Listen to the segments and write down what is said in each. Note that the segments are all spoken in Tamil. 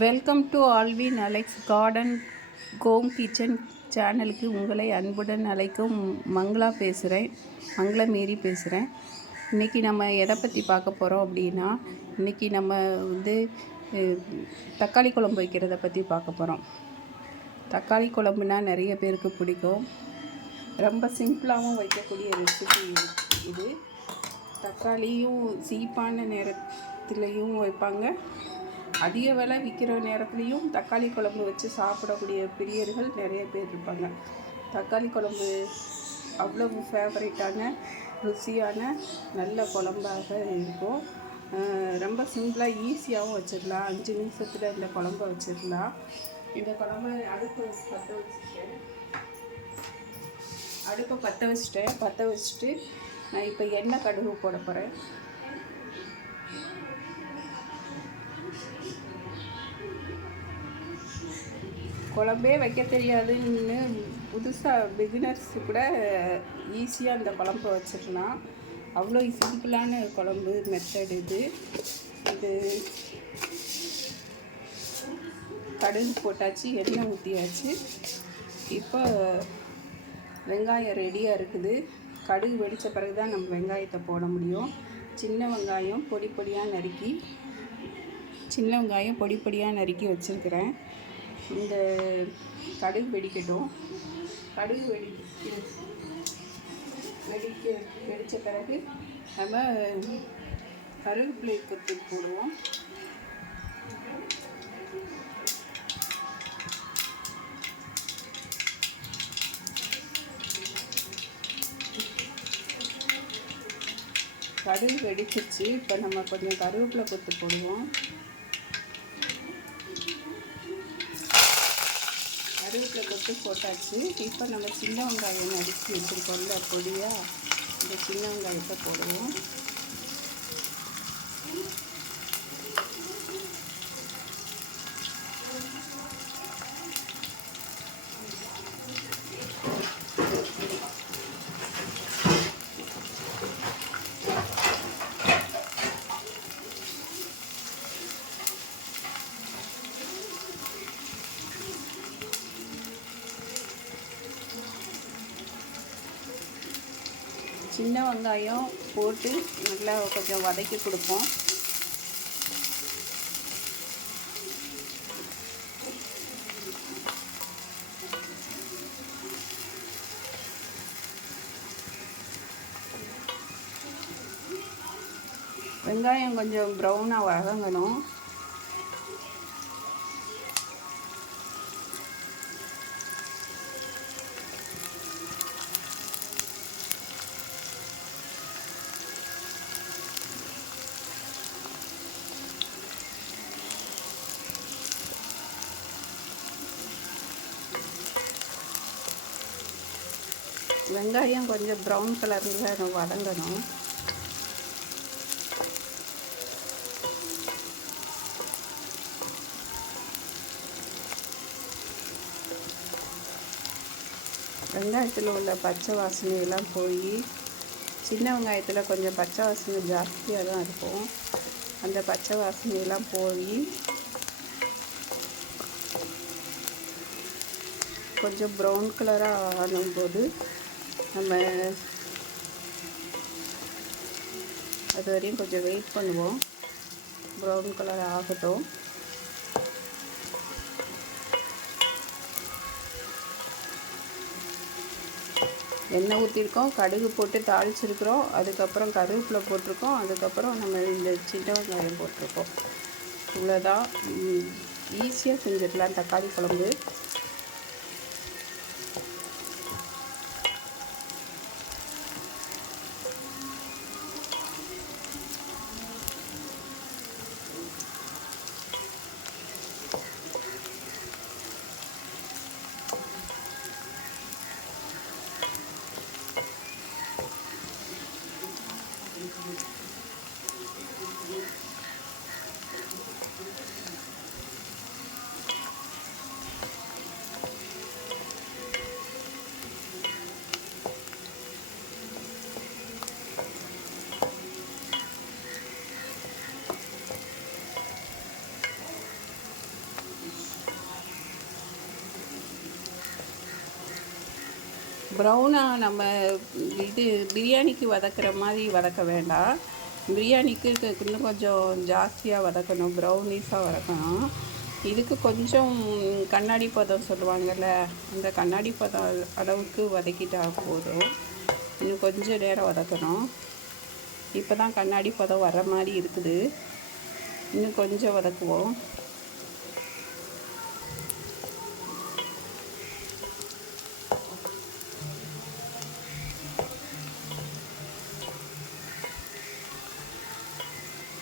Welcome to Alvin Alex garden home kitchen சேனலுக்கு உங்களை அன்புடன் அழைக்கும் மங்களா பேசுகிறேன். மங்களா மேரி பேசுகிறேன். இன்றைக்கி நம்ம எதை பற்றி பார்க்க போகிறோம் அப்படின்னா, இன்றைக்கி நம்ம வந்து தக்காளி குழம்பு வைக்கிறத பற்றி பார்க்க போகிறோம். தக்காளி குழம்புனா நிறைய பேருக்கு பிடிக்கும். ரொம்ப சிம்பிளாகவும் வைக்கக்கூடிய ரெசிபி இது. தக்காளியும் சீப்பான நேரத்துலையும் வைப்பாங்க, அதிக விலை விற்கிற நேரத்துலையும் தக்காளி குழம்பு வச்சு சாப்பிடக்கூடிய பிரியர்கள் நிறைய பேர் இருப்பாங்க. தக்காளி குழம்பு அவ்வளவு ஃபேவரட்டான ருசியான நல்ல குழம்பாக இருக்கும். ரொம்ப சிம்பிளாக ஈஸியாகவும் வச்சிடலாம். 5 நிமிஷத்தில் இந்த குழம்பை வச்சிடலாம். இந்த குழம்பு அடுப்பை பற்ற வச்சுட்டு நான் இப்போ எண்ணெய் கடுகு போட போகிறேன். குழம்பே வைக்க தெரியாதுன்னு புதுசாக பிகினர்ஸு கூட ஈஸியாக இந்த குழம்பு வச்சிடலாம். அவ்வளோ சிம்பிளான குழம்பு மெத்தட் இது. கடுகு போட்டாச்சு, எண்ணெய் ஊற்றியாச்சு. இப்போ வெங்காயம் ரெடியாக இருக்குது. கடுகு வெடித்த பிறகு தான் நம்ம வெங்காயத்தை போட முடியும். சின்ன வெங்காயம் பொடி பொடியாக நறுக்கி வச்சுருக்கிறேன். இந்த கடுகு வெடிக்கட்டும். கடுகு வெடித்த பிறகு நம்ம கருவேப்பிலை கொத்து போடுவோம். கடுகு வெடிச்சிருச்சு. இப்போ நம்ம கொஞ்சம் கருவேப்பிலை கொத்து போடுவோம். கருவேப்பிலை கொத்து போட்டாச்சு. இப்போ நம்ம சின்ன வெங்காயம் நறுக்கி வச்சுருக்கோம்ல பொடியாக, இந்த சின்ன வெங்காயத்தை போடுவோம். சின்ன வெங்காயம் போட்டு நல்லா கொஞ்சம் வதக்கி கொடுப்போம். வெங்காயம் கொஞ்சம் ப்ரௌனாக வதங்கணும். வெங்காயம் கொஞ்சம் ப்ரௌன் கலரில் வதங்கணும். வெங்காயத்தில் உள்ள பச்சை வாசனையெல்லாம் போய், சின்ன வெங்காயத்தில் கொஞ்சம் பச்சை வாசனை ஜாஸ்தியாக தான் இருக்கும். அந்த பச்சை வாசனையெல்லாம் போய் கொஞ்சம் ப்ரௌன் கலராக ஆனும்போது நம்ம அது வரையும் கொஞ்சம் வெயிட் பண்ணுவோம். ப்ரௌன் கலர் ஆகட்டும். எண்ணெய் ஊற்றிருக்கோம், கடுகு போட்டு தாளிச்சிருக்கிறோம், அதுக்கப்புறம் கருவேப்பிலை போட்டிருக்கோம், அதுக்கப்புறம் நம்ம இந்த சின்ன வெங்காயம் போட்டிருக்கோம். இவ்வளோதான். ஈஸியாக செஞ்சிடலாம் தக்காளி குழம்பு. ப்ரௌனாக நம்ம இது பிரியாணிக்கு வதக்குற மாதிரி வதக்க வேண்டாம். பிரியாணிக்கு இன்னும் கொஞ்சம் ஜாஸ்தியாக வதக்கணும், ப்ரௌனிஸாக வதக்கணும். இதுக்கு கொஞ்சம் கண்ணாடி பதம் சொல்லுவாங்கள்ல, அந்த கண்ணாடி பதம் அளவுக்கு வதக்கிட்டால் போதும். இன்னும் கொஞ்சம் நேரம் வதக்கணும். இப்போ தான் கண்ணாடி பதம் வர்ற மாதிரி இருக்குது. இன்னும் கொஞ்சம் வதக்குவோம்.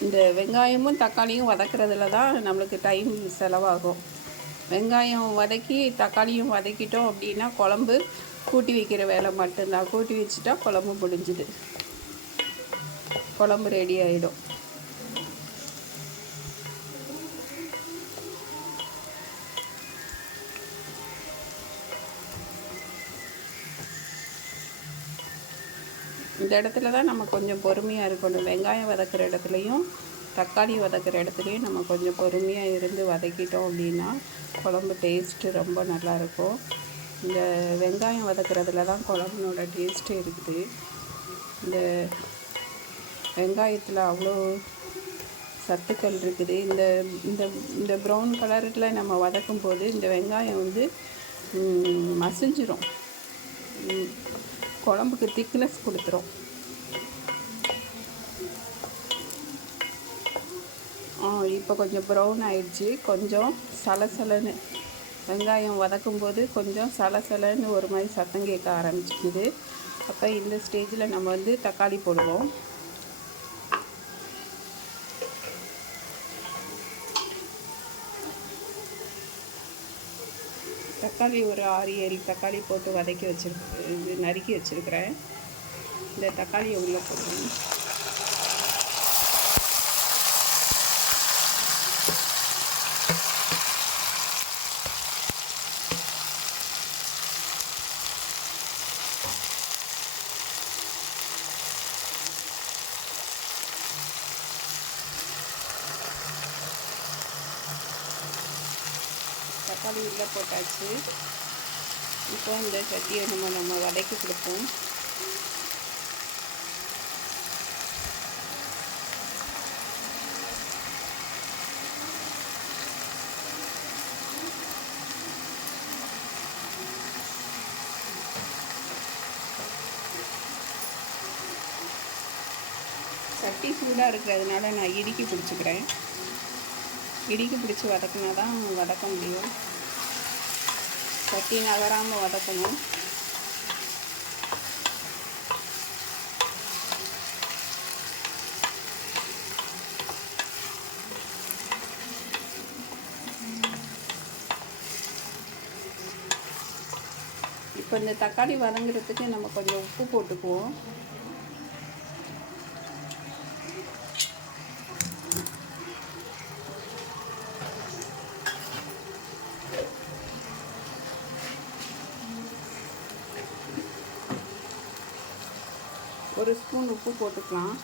இந்த வெங்காயமும் தக்காளியும் வதக்கிறதுல தான் நம்மளுக்கு டைம் செலவாகும். வெங்காயம் வதக்கி தக்காளியும் வதக்கிட்டோம் அப்படின்னா குழம்பு கூட்டி வைக்கிற வேலை மட்டும்தான். கூட்டி வச்சுட்டா குழம்பு முடிஞ்சுது, குழம்பு ரெடி ஆகிடும். இந்த இடத்துல தான் நம்ம கொஞ்சம் பொறுமையாக இருக்கணும். வெங்காயம் வதக்கிற இடத்துலையும் தக்காளி வதக்கிற இடத்துலையும் நம்ம கொஞ்சம் பொறுமையாக இருந்து வதக்கிட்டோம் அப்படின்னா குழம்பு டேஸ்ட்டு ரொம்ப நல்லாயிருக்கும். இந்த வெங்காயம் வதக்கிறதுல தான் குழம்புனோட டேஸ்ட்டு இருக்குது. இந்த வெங்காயத்தில் அவ்வளோ சத்துக்கள் இருக்குது. இந்த இந்த இந்த ப்ரௌன் கலரில் நம்ம வதக்கும் போது இந்த வெங்காயம் வந்து மசிஞ்சிரும், குழம்புக்கு திக்னஸ் கொடுத்துரும். இப்போ கொஞ்சம் ப்ரௌன் ஆயிடுச்சு. கொஞ்சம் சலசலன்னு வெங்காயம் வதக்கும்போது கொஞ்சம் சலசலன்னு ஒரு மாதிரி சத்தம் கேட்க ஆரம்பிச்சிக்குது. அப்போ இந்த ஸ்டேஜில் நம்ம வந்து தக்காளி போடுவோம். தக்காளி ஒரு 6-7 தக்காளி போட்டு வதக்கி நறுக்கி வச்சுருக்கிறேன். இந்த தக்காளியை உள்ளே போடுறேன். தக்காளி உள்ளே போட்டாச்சு. இப்போ இந்த சட்டியை நம்ம வதக்கி கொடுப்போம். சட்டி சூடாக இருக்கிறதுனால நான் இடுக்கி பிடிச்சிக்கிறேன். இடுக்கி பிடிச்சி வதக்கினா தான் வதக்க முடியும். சட்டி நகராமல் வதக்கணும். இப்போ இந்த தக்காளி வதங்குறதுக்கு நம்ம கொஞ்சம் உப்பு போட்டுக்குவோம். ஒரு ஸ்பூன் உப்பு போட்டுக்கலாம்.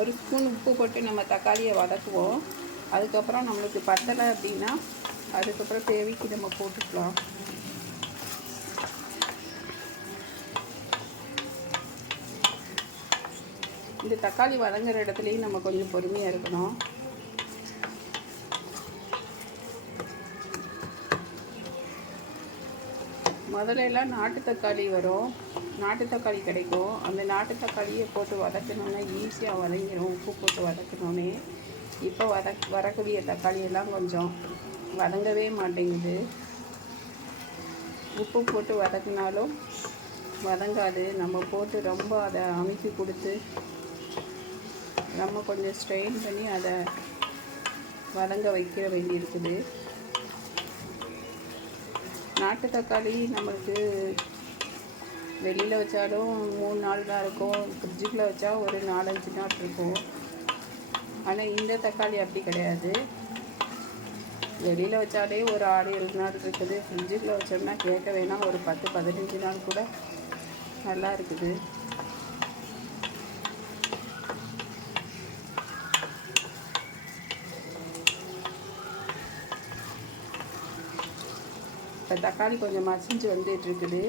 ஒரு ஸ்பூன் உப்பு போட்டு நம்ம தக்காளியை வதக்குவோம். அதுக்கப்புறம் நம்மளுக்கு பத்தலை அப்படின்னா அதுக்கப்புறம் தேவைக்கு நம்ம போட்டுக்கலாம். இந்த தக்காளி வதங்குற இடத்துலையும் நம்ம கொஞ்சம் பொறுமையாக இருக்கணும். முதலெல்லாம் நாட்டு தக்காளி வரும், நாட்டு தக்காளி கிடைக்கும். அந்த நாட்டு தக்காளியை போட்டு வதக்கணுன்னா ஈஸியாக வதங்கிடும், உப்பு போட்டு வதக்கணுன்னே. இப்போ வரக்கூடிய தக்காளியெல்லாம் கொஞ்சம் வதங்கவே மாட்டேங்குது. உப்பு போட்டு வதக்கினாலும் வதங்காது. நம்ம போட்டு ரொம்ப அதை அமுக்கி கொடுத்து நம்ம கொஞ்சம் ஸ்ட்ரெயின் பண்ணி அதை வதங்க வைக்க வேண்டியிருக்குது. நாட்டு தக்காளி நம்மளுக்கு வெளியில் வச்சாலும் 3 நாள் தான் இருக்கும், ஃப்ரிட்ஜுக்குள்ளே வச்சா ஒரு 4-5 நாள் இருக்கும். ஆனால் இந்த தக்காளி அப்படி கிடையாது. வெளியில் வச்சாலே ஒரு 6-7 நாள் இருக்குது. ஃப்ரிட்ஜுக்குள்ளே வச்சோம்னா கேட்க வேணாம், ஒரு 10-15 நாள் கூட நல்லா இருக்குது. இப்போ தக்காளி கொஞ்சம் மசிஞ்சு வந்துட்டுருக்குது.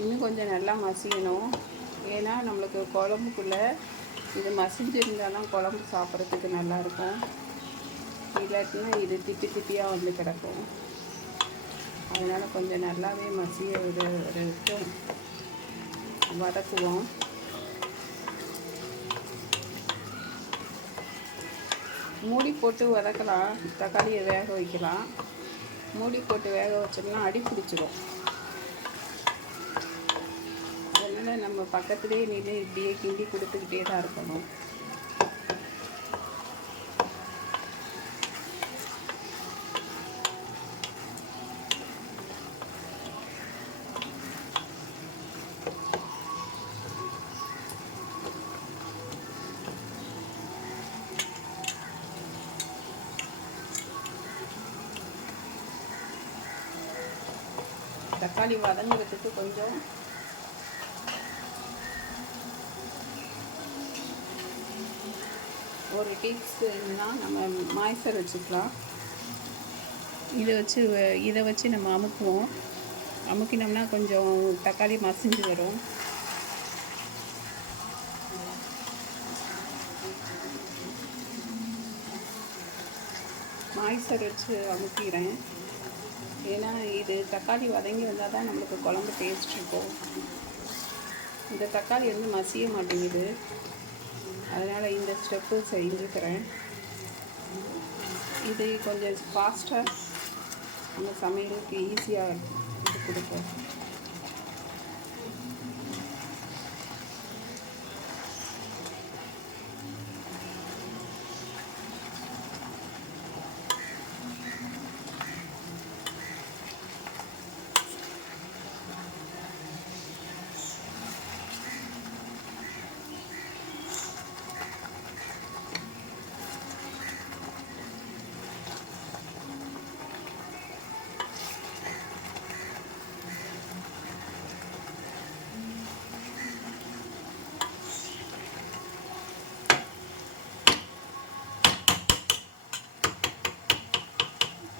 இன்னும் கொஞ்சம் நல்லா மசியணும். ஏன்னா நம்மளுக்கு குழம்புக்குள்ளே இது மசிஞ்சிருந்தால் தான் குழம்பு சாப்பிட்றதுக்கு நல்லாயிருக்கும். இல்லாட்டினா இது திப்பி திப்பியாக வந்து கிடக்கும். அதனால் கொஞ்சம் நல்லாவே மசிய வரைக்கும் வதக்குவோம். மூடி போட்டு வதக்கலாம். தக்காளியை வேக வைக்கலாம். மூடி போட்டு வேக வச்சோம்னா அடி பிடிச்சிடும். அதனால் நம்ம பக்கத்துலேயே நின்று இப்படியே கிண்டி கொடுத்துக்கிட்டே தான் இருக்கணும். தக்காளி வதங்குறதுக்கு கொஞ்சம் ஒரு டிப்ஸ் என்னன்னா, நம்ம மாய்ச்சர் வச்சுக்கலாம். இதை வச்சு நம்ம அமுக்குவோம். அமுக்கினோம்னா கொஞ்சம் தக்காளி மசிஞ்சு வரும். மாய்ச்சர் வச்சு அமுக்கிறேன். ஏன்னா இது தக்காளி வதங்கி வந்தால் தான் நம்மளுக்கு குழம்பு டேஸ்ட் இருக்கும். இந்த தக்காளி வந்து மசிய மாட்டேங்குது. அதனால் இந்த ஸ்டெப்பு செஞ்சுக்கிறேன். இது கொஞ்சம் ஃபாஸ்ட்டாக நம்ம சமையலுக்கு ஈஸியாக இது கொடுக்கும்.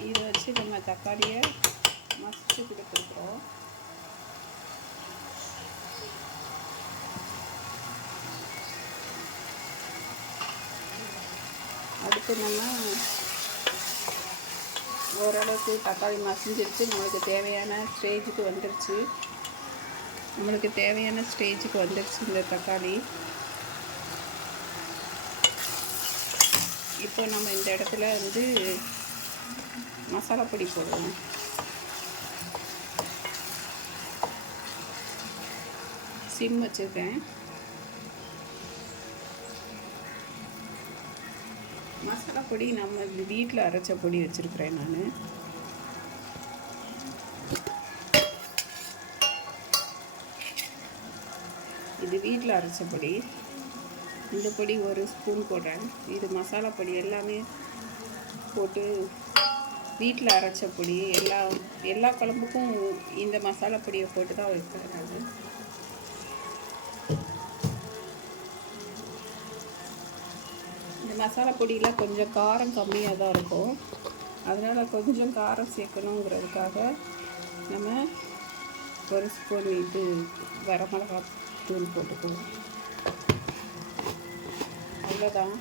இதை வச்சு நம்ம தக்காளியை மசிச்சு கொடுத்துருக்குறோம். அடுத்து நம்ம ஓரளவுக்கு தக்காளி மசிஞ்சிருச்சு. நம்மளுக்கு தேவையான ஸ்டேஜுக்கு வந்துருச்சு. இந்த தக்காளி. இப்போ நம்ம இந்த இடத்துல வந்து மசாலா பொடி போடுவோம். சிம் வச்சுருக்கேன். மசாலா பொடி நம்ம வீட்டில் அரைச்ச பொடி வச்சுருக்கிறேன் நான். இது வீட்டில் அரைச்ச பொடி. இந்த பொடி ஒரு ஸ்பூன் போடுறேன். இது மசாலா பொடி எல்லாமே போட்டு வீட்டில் அரைச்ச பொடி. எல்லா குழம்புக்கும் இந்த மசாலா பொடியை போட்டு தான் வைக்கிறேன் நான். இந்த மசாலா பொடியில் கொஞ்சம் காரம் கம்மியாக தான் இருக்கும். அதனால் கொஞ்சம் காரம் சேர்க்கணுங்கிறதுக்காக நம்ம ஒரு ஸ்பூன் இது வரமிளகா தூள் போட்டுக்குவோம். அவ்வளோதான்.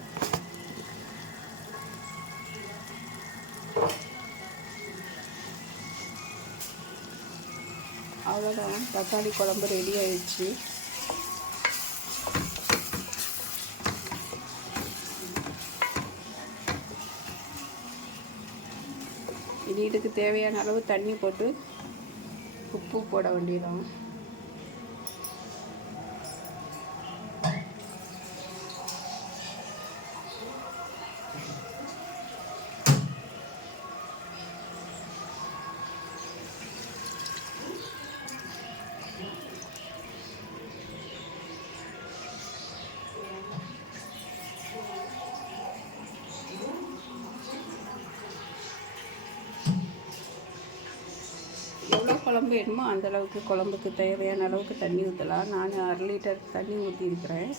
அவ்வளோதான், தக்காளி குழம்பு ரெடி ஆயிடுச்சு. இதுக்கு தேவையான அளவு தண்ணி போட்டு உப்பு போட வேண்டியதான். எவ்வளோ குழம்பு வேணுமோ அந்தளவுக்கு குழம்புக்கு தேவையான அளவுக்கு தண்ணி ஊற்றலாம். நான் 1/2 லிட்டர் தண்ணி ஊற்றிருக்கிறேன்.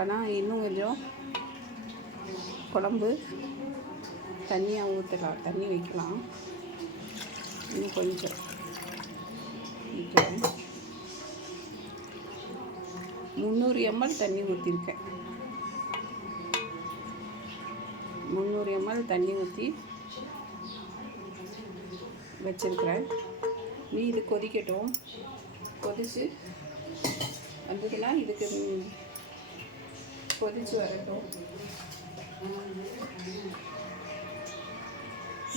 ஆனால் இன்னும் கொஞ்சம் குழம்பு தண்ணியாக ஊற்றலாம், தண்ணி வைக்கலாம். இன்னும் கொஞ்சம் ஊற்றுவேன். 300 ml தண்ணி ஊற்றிருக்கேன். 300 ml தண்ணி ஊற்றி வச்சுருக்கிறேன். நீ இது கொதிக்கட்டும். கொதித்து வந்ததுன்னா இதுக்கு கொதித்து வரட்டும்.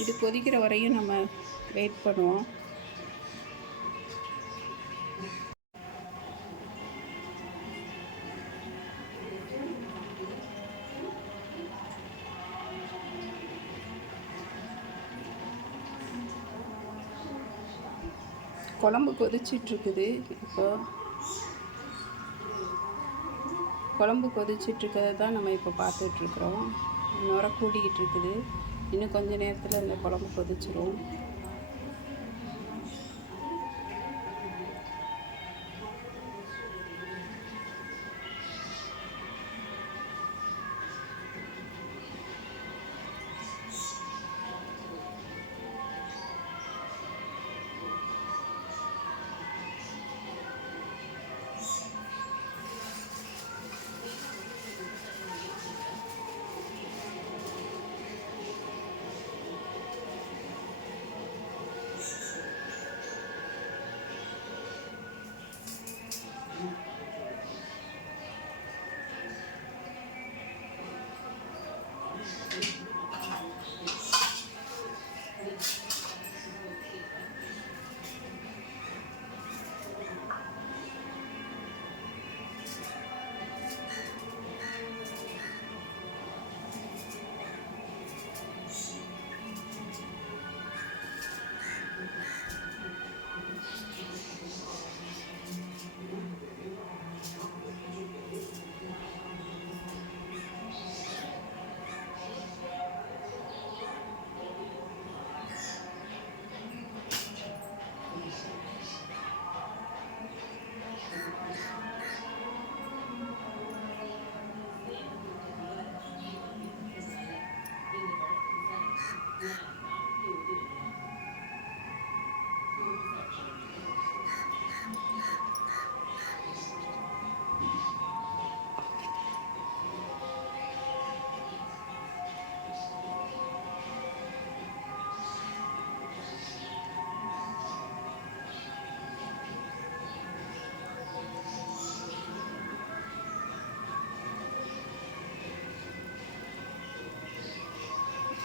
இது கொதிக்கிற வரையும் நம்ம வெயிட் பண்ணுவோம். குழம்பு கொதிச்சிட்ருக்குது. இப்போ குழம்பு கொதிச்சிட்ருக்கிறத தான் நம்ம இப்போ பார்த்துட்ருக்குறோம். நுர கூடிக்கிட்டு இருக்குது. இன்னும் கொஞ்சம் நேரத்தில் இந்த குழம்பு கொதிச்சிரும்.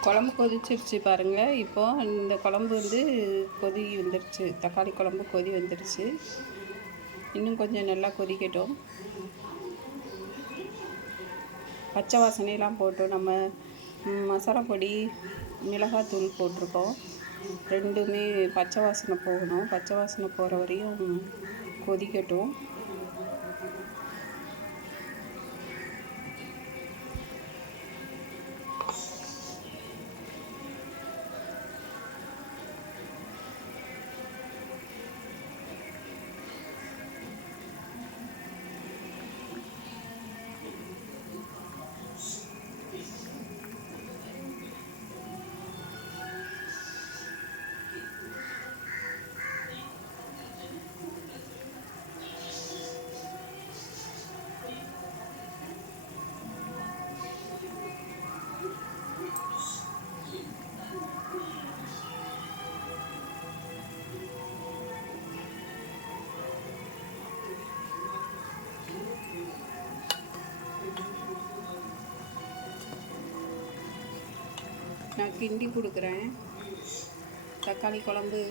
குழம்பு கொதிச்சிருச்சு பாருங்கள். இப்போது இந்த குழம்பு கொதி வந்துருச்சு. தக்காளி குழம்பு கொதி வந்துருச்சு. இன்னும் கொஞ்சம் நல்லா கொதிக்கட்டும். பச்சை வாசனையெல்லாம் போட்டு நம்ம மசாலா பொடி, மிளகாத்தூள் போட்டிருக்கோம். ரெண்டுமே பச்சை வாசனை போகணும். பச்சை வாசனை போகிற வரையும் கொதிக்கட்டும். நான் கிண்டி கொடுக்குறேன். தக்காளி குழம்பு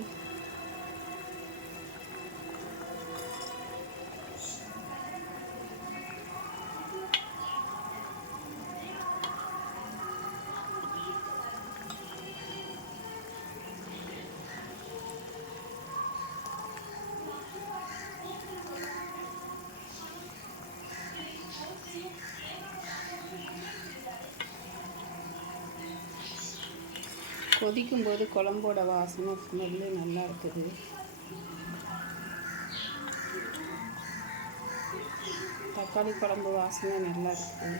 கொதிக்கும்போது குழம்போட வாசனை ஸ்மெல்லு நல்லா இருக்குது. தக்காளி குழம்பு வாசனை நல்லா இருக்குது.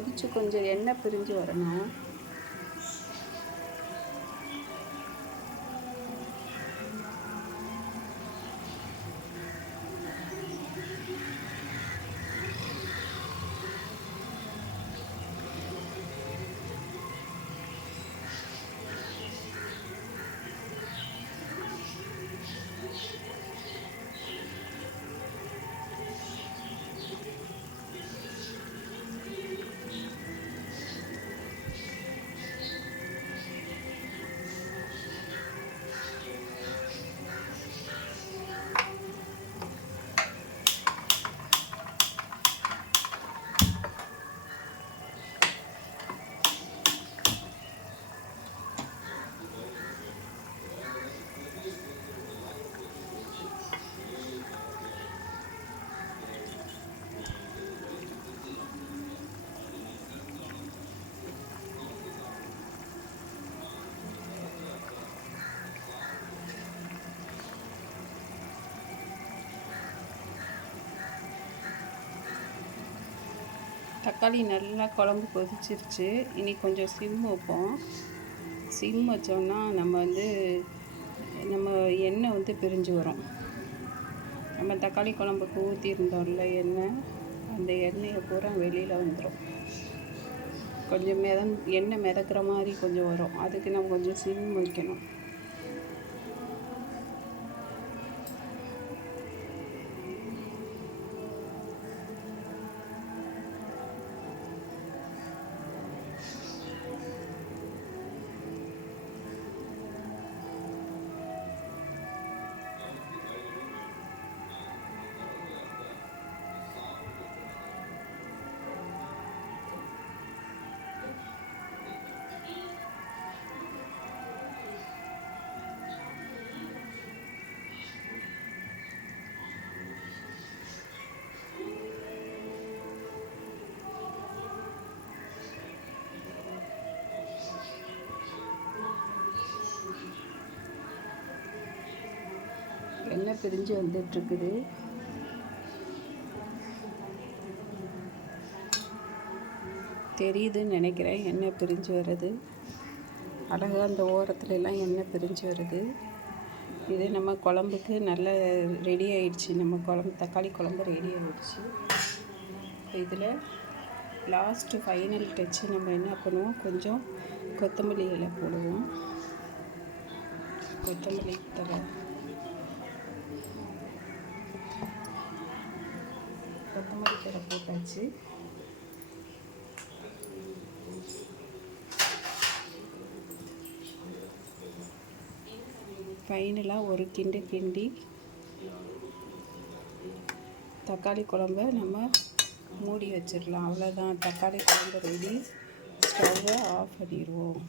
கொதித்து கொஞ்சம் எண்ணெய் பிரிஞ்சு வரணும். தக்காளி நல்லா குழம்பு கொதிச்சிருச்சு. இனி கொஞ்சம் சிம் வைப்போம். சிம் வச்சோம்னா நம்ம எண்ணெய் பிரிஞ்சு வரும். நம்ம தக்காளி குழம்புக்கு ஊற்றிருந்தோம்ல எண்ணெய், அந்த எண்ணெயை பூரா வெளியில் வந்துடும். கொஞ்சம் எண்ணெய் மிதக்கிற மாதிரி கொஞ்சம் வரும். அதுக்கு நம்ம கொஞ்சம் சிம் வைக்கணும். எண்ணெய் பிரிஞ்சு வந்துட்டுருக்குது. தெரியுதுன்னு நினைக்கிறேன். எண்ணெய் பிரிஞ்சு வருது. அழகாக அந்த ஓரத்துலலாம் எண்ணெய் பிரிஞ்சு வருது. இது நம்ம குழம்புக்கு நல்லா ரெடி ஆயிடுச்சு. நம்ம தக்காளி குழம்பு ரெடி ஆகிடுச்சு. இதில் லாஸ்ட்டு ஃபைனல் டச்சு நம்ம என்ன பண்ணுவோம், கொஞ்சம் கொத்தமல்லி இலை போடுவோம். கொத்தமல்லி தழை போட்டாச்சு. ஃபைனலாக ஒரு கிண்டி தக்காளி குழம்ப நம்ம மூடி வச்சிடலாம். அவ்வளோதான், தக்காளி குழம்பு ரெடி. ஸ்டவ்வை ஆஃப் பண்ணிடுவோம்.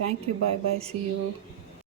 Thank you, bye bye, see you.